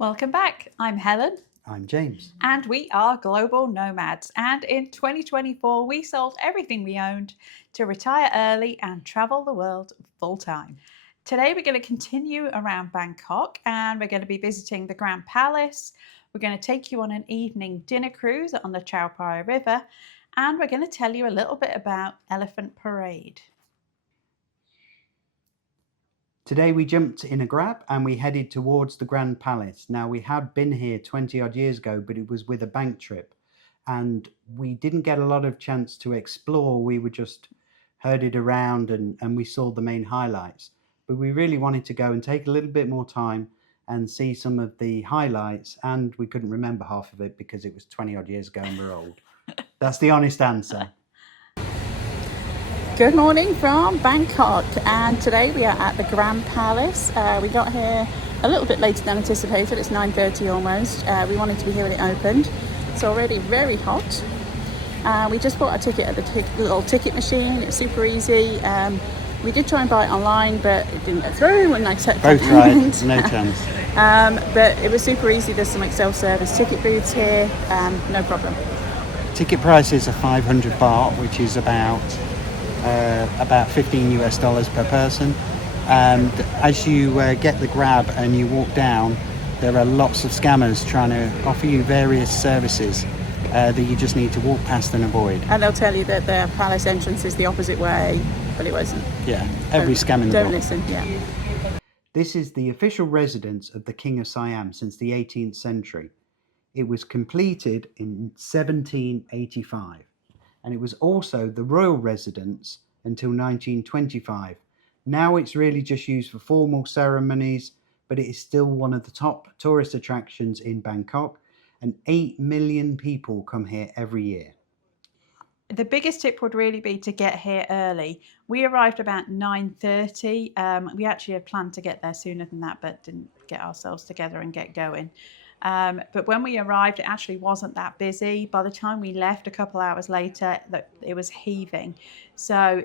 Welcome back. I'm Helen. I'm James. And we are global nomads. And in 2024, we sold everything we owned to retire early and travel the world full time. Today, we're going to continue around Bangkok and we're going to be visiting the Grand Palace. We're going to take you on an evening dinner cruise on the Chao Payah River. And we're going to tell you a little bit about Elephant Parade. Today we jumped in a grab and we headed towards the Grand Palace. Now, we had been here 20 odd years ago, but it was with a bank trip and we didn't get a lot of chance to explore. We were just herded around and we saw the main highlights. But we really wanted to go and take a little bit more time and see some of the highlights, and we couldn't remember half of it because it was 20 odd years ago and we're old. That's the honest answer. Good morning from Bangkok, and today we are at the Grand Palace. We got here a little bit later than anticipated. It's 9:30 almost. We wanted to be here when it opened. It's already very hot. We just bought a ticket at the little ticket machine. It's super easy. We did try and buy it online, but it didn't get through when I set Both tried, no chance. But it was super easy. There's some self-service ticket booths here, no problem. Ticket prices are 500 baht, which is about $15 per person, and as you get the grab and you walk down, there are lots of scammers trying to offer you various services that you just need to walk past and avoid. And they'll tell you that the palace entrance is the opposite way, but it wasn't. Yeah, every scam in the Don't book. listen, yeah. This is the official residence of the King of Siam since the 18th century. It was completed in 1785. And it was also the royal residence until 1925. Now it's really just used for formal ceremonies, but it is still one of the top tourist attractions in Bangkok, and 8 million people come here every year. The biggest tip would really be to get here early. We arrived about 9:30. We actually had planned to get there sooner than that, but didn't get ourselves together and get going. But when we arrived, it actually wasn't that busy. By the time we left a couple hours later, it was heaving. So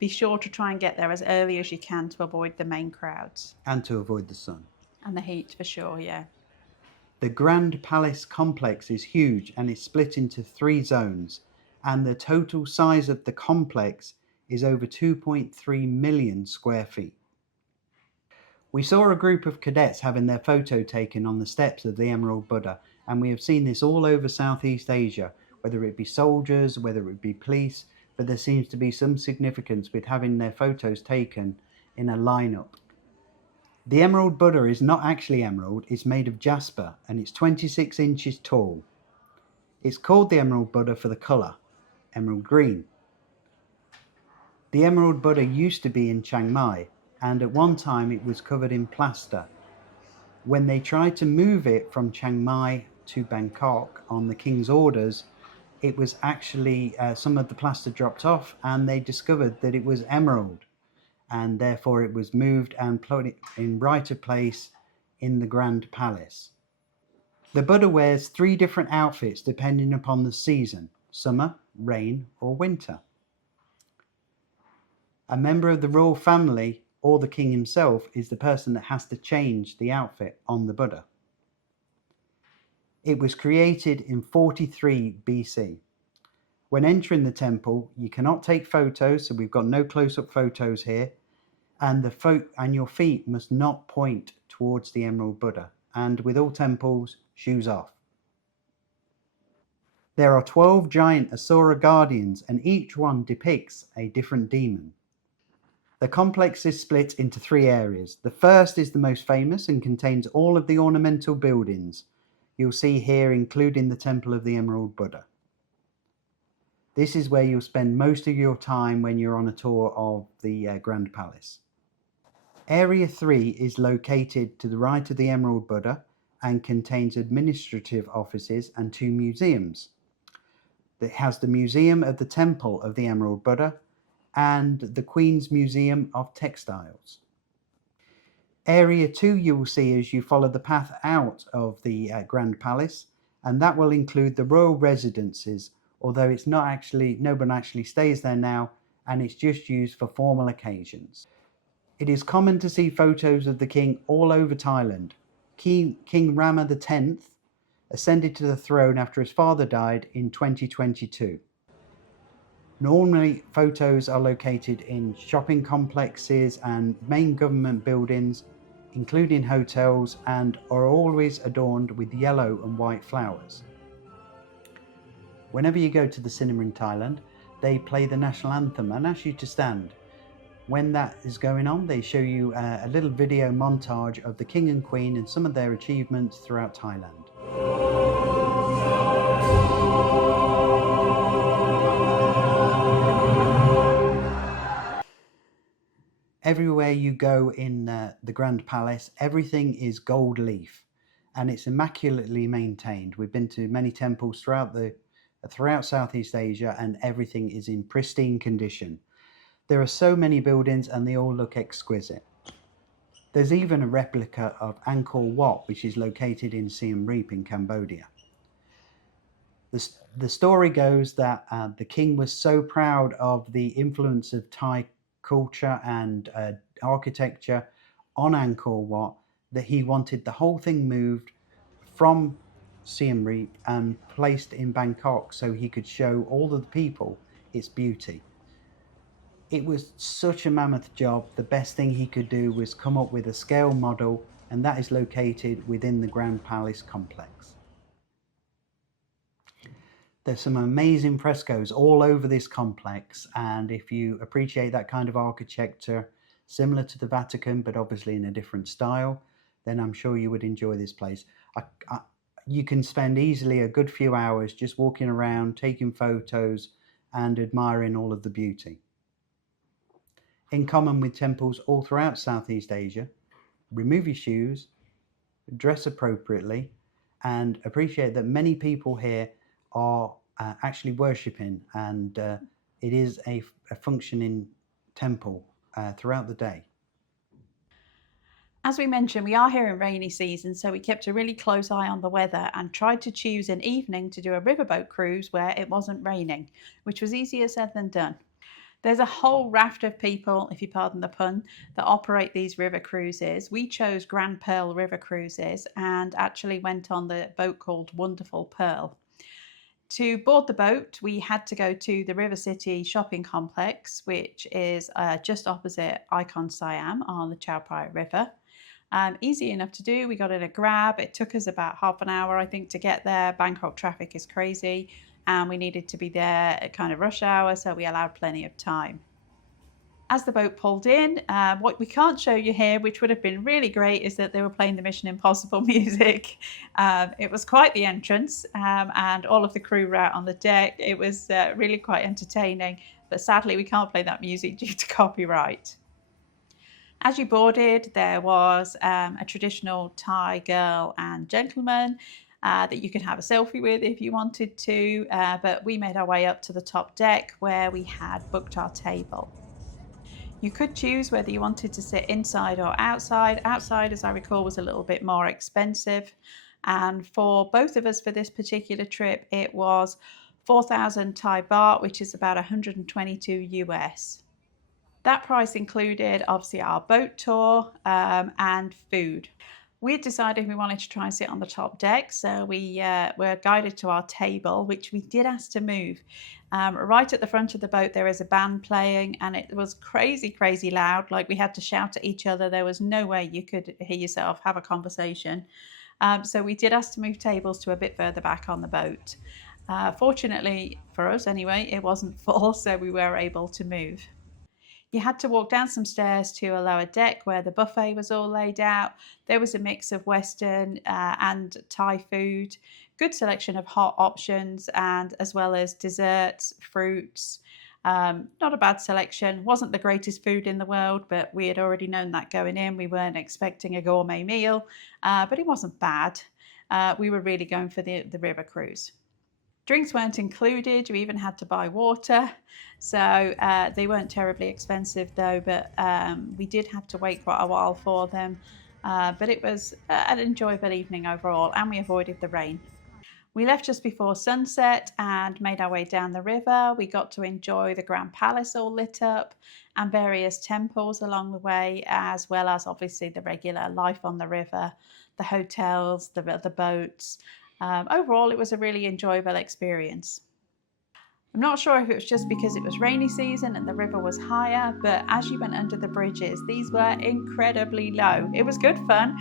be sure to try and get there as early as you can to avoid the main crowds. And to avoid the sun. And the heat, for sure, yeah. The Grand Palace complex is huge and is split into 3 zones. And the total size of the complex is over 2.3 million square feet. We saw a group of cadets having their photo taken on the steps of the Emerald Buddah, and we have seen this all over Southeast Asia, whether it be soldiers, whether it be police, but there seems to be some significance with having their photos taken in a lineup. The Emerald Buddah is not actually emerald, it's made of jasper and it's 26 inches tall. It's called the Emerald Buddah for the colour, emerald green. The Emerald Buddah used to be in Chiang Mai, and at one time it was covered in plaster. When they tried to move it from Chiang Mai to Bangkok on the king's orders, it was actually some of the plaster dropped off and they discovered that it was emerald, and therefore it was moved and put in right of place in the Grand Palace. The Buddha wears 3 different outfits depending upon the season: summer, rain or winter. A member of the royal family or the king himself is the person that has to change the outfit on the Buddha. It was created in 43 BC. When entering the temple, you cannot take photos, so we've got no close-up photos here, and your feet must not point towards the Emerald Buddha, and with all temples, shoes off. There are 12 giant Asura guardians, and each one depicts a different demon. The complex is split into 3 areas. The first is the most famous and contains all of the ornamental buildings you'll see here, including the Temple of the Emerald Buddha. This is where you'll spend most of your time when you're on a tour of the Grand Palace. Area 3 is located to the right of the Emerald Buddha and contains administrative offices and 2 museums. It has the Museum of the Temple of the Emerald Buddha and the Queen's Museum of Textiles. Area 2 you will see as you follow the path out of the Grand Palace, and that will include the royal residences, although it's not actually, no one actually stays there now, and it's just used for formal occasions. It is common to see photos of the king all over Thailand. King Rama X ascended to the throne after his father died in 2022. Normally, photos are located in shopping complexes and main government buildings, including hotels, and are always adorned with yellow and white flowers. Whenever you go to the cinema in Thailand, they play the national anthem and ask you to stand. When that is going on, they show you a little video montage of the King and Queen and some of their achievements throughout Thailand. Everywhere you go in the Grand Palace, everything is gold leaf and it's immaculately maintained. We've been to many temples throughout Southeast Asia and everything is in pristine condition. There are so many buildings and they all look exquisite. There's even a replica of Angkor Wat, which is located in Siem Reap in Cambodia. The story goes that the king was so proud of the influence of Thai culture and architecture on Angkor Wat that he wanted the whole thing moved from Siem Reap and placed in Bangkok so he could show all of the people its beauty. It was such a mammoth job. The best thing he could do was come up with a scale model, and that is located within the Grand Palace complex. There's some amazing frescoes all over this complex, and if you appreciate that kind of architecture, similar to the Vatican, but obviously in a different style, then I'm sure you would enjoy this place. You can spend easily a good few hours just walking around, taking photos, and admiring all of the beauty. In common with temples all throughout Southeast Asia, remove your shoes, dress appropriately, and appreciate that many people here are actually worshipping, and it is a functioning temple throughout the day. As we mentioned, we are here in rainy season, so we kept a really close eye on the weather and tried to choose an evening to do a riverboat cruise where it wasn't raining, which was easier said than done. There's a whole raft of people, if you pardon the pun, that operate these river cruises. We chose Grand Pearl River Cruises and actually went on the boat called Wonderful Pearl. To board the boat, we had to go to the River City shopping complex, which is just opposite Icon Siam on the Chao Payah River. Easy enough to do. We got in a grab. It took us about half an hour, I think, to get there. Bangkok traffic is crazy. And we needed to be there at kind of rush hour, so we allowed plenty of time. As the boat pulled in, what we can't show you here, which would have been really great, is that they were playing the Mission Impossible music. It was quite the entrance, and all of the crew were out on the deck. It was really quite entertaining, but sadly we can't play that music due to copyright. As you boarded, there was a traditional Thai girl and gentleman that you could have a selfie with if you wanted to, but we made our way up to the top deck where we had booked our table. You could choose whether you wanted to sit inside or outside. Outside, as I recall, was a little bit more expensive, and for both of us for this particular trip, it was 4,000 Thai baht, which is about 122 US. That price included obviously our boat tour and food. We had decided we wanted to try and sit on the top deck, so we were guided to our table, which we did ask to move. Right at the front of the boat, there is a band playing, and it was crazy, crazy loud. Like, we had to shout at each other. There was no way you could hear yourself have a conversation. So we did ask to move tables to a bit further back on the boat. Fortunately, for us anyway, it wasn't full, so we were able to move. You had to walk down some stairs to a lower deck where the buffet was all laid out. There was a mix of Western and Thai food, good selection of hot options, and as well as desserts, fruits. Not a bad selection. Wasn't the greatest food in the world, but we had already known that going in. We weren't expecting a gourmet meal, but it wasn't bad. We were really going for the river cruise. Drinks weren't included. You even had to buy water. So they weren't terribly expensive though, but we did have to wait quite a while for them. But it was an enjoyable evening overall, and we avoided the rain. We left just before sunset and made our way down the river. We got to enjoy the Grand Palace all lit up and various temples along the way, as well as obviously the regular life on the river. the hotels, the boats. Overall, it was a really enjoyable experience. I'm not sure if it was just because it was rainy season and the river was higher, but as you went under the bridges, these were incredibly low. It was good fun.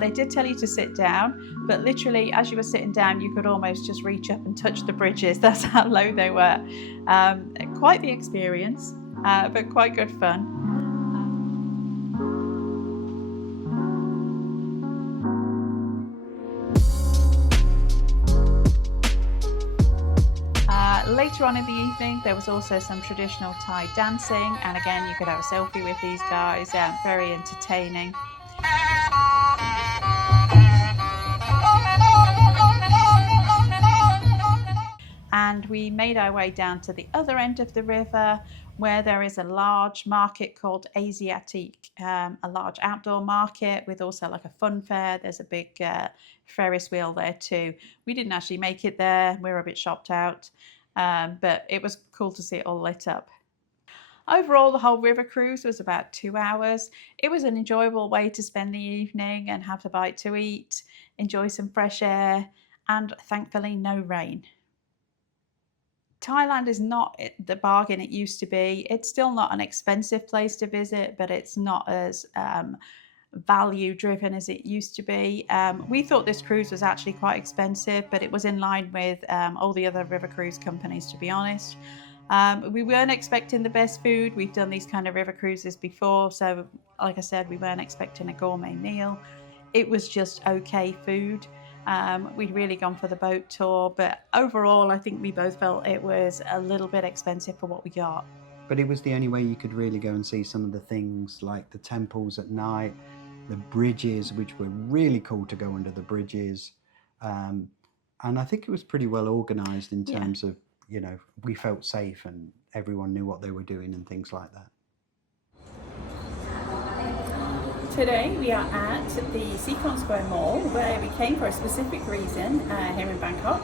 They did tell you to sit down, but literally as you were sitting down, you could almost just reach up and touch the bridges. That's how low they were. Quite the experience, but quite good fun. Later on in the evening, there was also some traditional Thai dancing, and again, you could have a selfie with these guys. Very entertaining. And we made our way down to the other end of the river, where there is a large market called Asiatic, a large outdoor market with also like a fun fair. There's a big Ferris wheel there too. We didn't actually make it there. We were a bit shopped out. But it was cool to see it all lit up. Overall, the whole river cruise was about 2 hours. It was an enjoyable way to spend the evening and have a bite to eat, enjoy some fresh air, and thankfully no rain. Thailand is not the bargain it used to be. It's still not an expensive place to visit, but it's not as value driven as it used to be. We thought this cruise was actually quite expensive, but it was in line with all the other river cruise companies, to be honest. We weren't expecting the best food. We've done these kind of river cruises before, so like I said, we weren't expecting a gourmet meal. It was just okay food. We'd really gone for the boat tour, but overall I think we both felt it was a little bit expensive for what we got. But it was the only way you could really go and see some of the things like the temples at night, the bridges, which were really cool to go under the bridges. And I think it was pretty well organized in terms of, you know, we felt safe and everyone knew what they were doing and things like that. Today we are at the Seacon Square Mall, where we came for a specific reason here in Bangkok,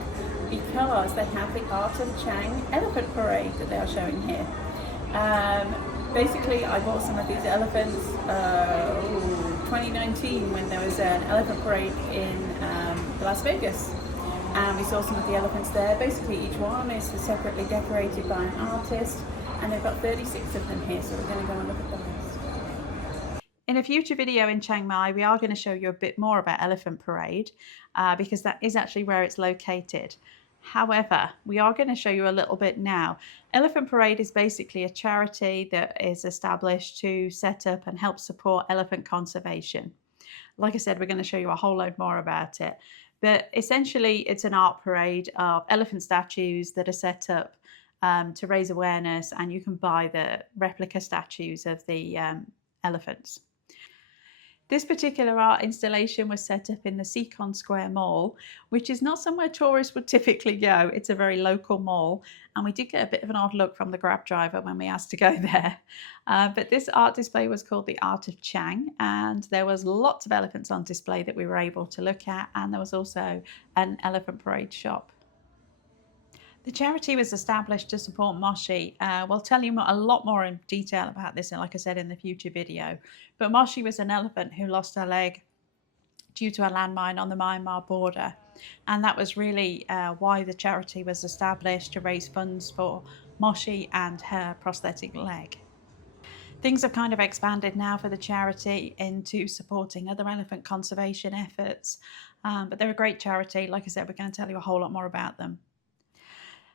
because they have the Art of Chang elephant parade that they are showing here. Basically, I bought some of these elephants 2019 when there was an elephant parade in Las Vegas, and we saw some of the elephants there. Basically, each one is separately decorated by an artist, and they've got 36 of them here, so we're going to go and look at those. In a future video in Chiang Mai, we are going to show you a bit more about Elephant Parade because that is actually where it's located. However, we are going to show you a little bit now. Elephant Parade is basically a charity that is established to set up and help support elephant conservation. Like I said, we're going to show you a whole load more about it. But essentially, it's an art parade of elephant statues that are set up to raise awareness, and you can buy the replica statues of the elephants. This particular art installation was set up in the Seacon Square Mall, which is not somewhere tourists would typically go. It's a very local mall, and we did get a bit of an odd look from the Grab driver when we asked to go there. But this art display was called the Art of Chang, and there was lots of elephants on display that we were able to look at, and there was also an elephant parade shop. The charity was established to support Moshi. We'll tell you a lot more in detail about this, like I said, in the future video. But Moshi was an elephant who lost her leg due to a landmine on the Myanmar border. And that was really why the charity was established, to raise funds for Moshi and her prosthetic leg. Things have kind of expanded now for the charity into supporting other elephant conservation efforts. But they're a great charity. Like I said, we're going to tell you a whole lot more about them.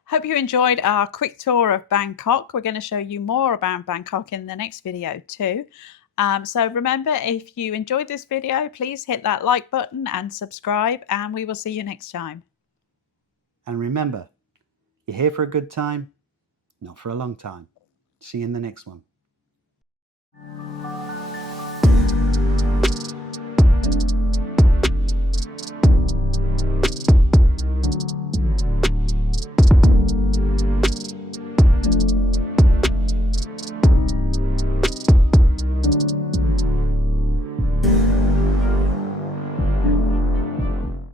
Hope you enjoyed our quick tour of Bangkok. We're going to show you more about Bangkok in the next video too. So remember, if you enjoyed this video, please hit that like button and subscribe, and we will see you next time. And remember, you're here for a good time, not for a long time. See you in the next one.